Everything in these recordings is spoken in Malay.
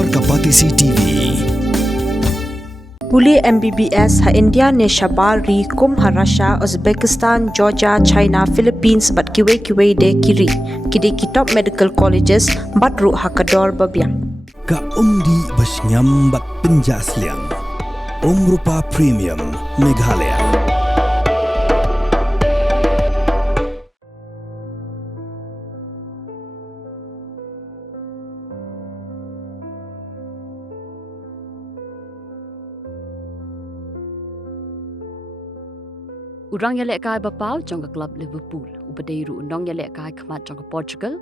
Explore Kapatisi TV. Puli MBBS ha India ne Shabari kum ha Russia, Uzbekistan, Georgia, China, Philippines but kiwe de kiri. Kidi kitop medical colleges but ru ha kador babiang. Ka umdi basnyam bat penjasliang. Rupa Premium Meghalaya. Rangïalehkai bapau jong klub Liverpool. Bthei Rangïalehkai Khlad jong Portugal.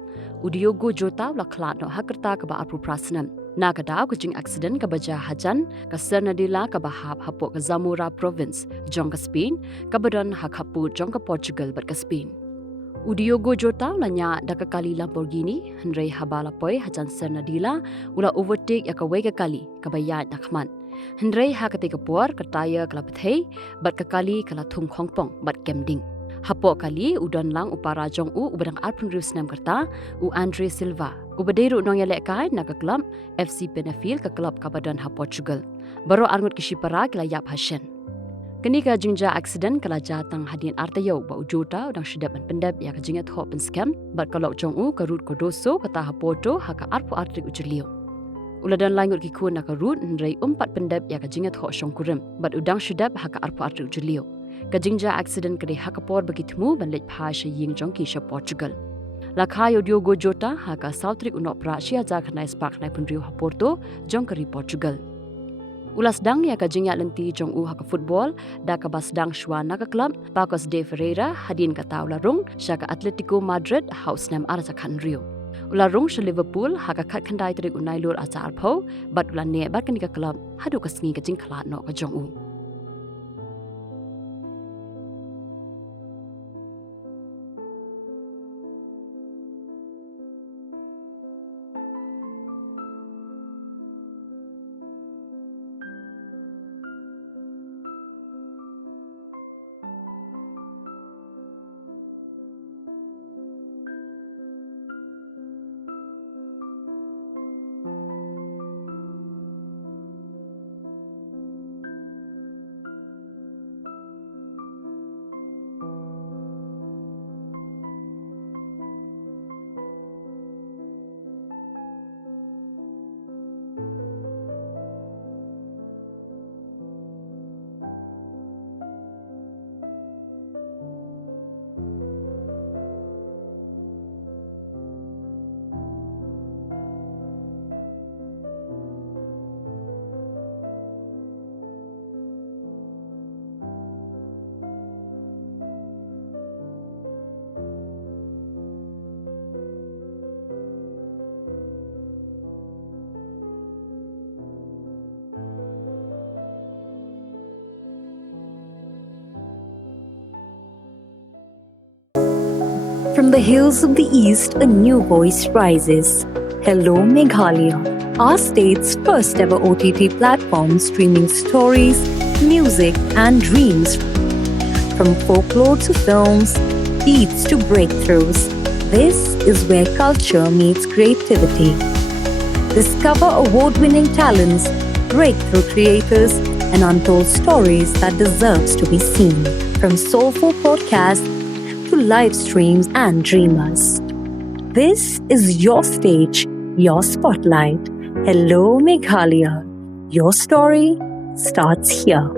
Udiogo jotau la Khlad no hakerta ka ba apru prasnam. Na kadau ka jing accident ka baja Hashen ka Sernadila ka bahab hapok ka Zamora province jong ka Spain ka badan hakhapu jong ka Portugal bat ka Spain. Udiogo jotau la nya da ka kali Lamborghini Henry habala poi hajan Sernadila ula overtake ya ka we ka kali ka bayat nakman. Henry ha ketika puar ketaya kala Bthei bat kekali kala thung khongpong bat kemding. Hapo kali udan lang upara jong u ubadang alpun rius nam kerta u Andre Silva. Ubadeiru Rangïalehkai na ka club FC Penafil ka club kabadan ha Portugal. Baru arngut kishipara kala yap Hashen. Kini ka jingja accident kala jatang hadian artayo ba ujuta udang shidap ban pendap ya ka jingat ho pen scam bat kalok jong u ka rut kodoso kata ha poto ha ka arpu artrik ujulio. Uladan langut ki kun naka root nrei umpat pendap ya ka jingat ho shongkurim but udang shidap ha ka arpu artrik ujulio. Ka jingja accident kade ha ka por bagitmu ban lej pha she ying jong ki sha Portugal. Lakhayo Diogo Jota ha ka Southrik unok pra sia ja khnai spark nai punriu ha Porto jong kari Portugal. Ulas dang ya ka jingya lenti jong u ha ka football da ka bas dang shwa na ka club Pacos de Ferreira hadin ka taula rung sha ka Atletico Madrid house nam ara sa khan rio. Ula rung sha Liverpool ha ka khat khandai trik unai lur acha arpho but ula ne bat kan ka club hadu ka sngi ka jing Khlad no ka jong u. From the hills of the east, a new voice rises. Hello Meghalaya, our state's first ever OTT platform streaming stories, music and dreams. From folklore to films, beats to breakthroughs, this is where culture meets creativity. Discover award-winning talents, breakthrough creators, and untold stories that deserves to be seen. From soulful podcasts to live streams and dreamers. This is your stage, your spotlight. Hello Meghalaya. Your story starts here.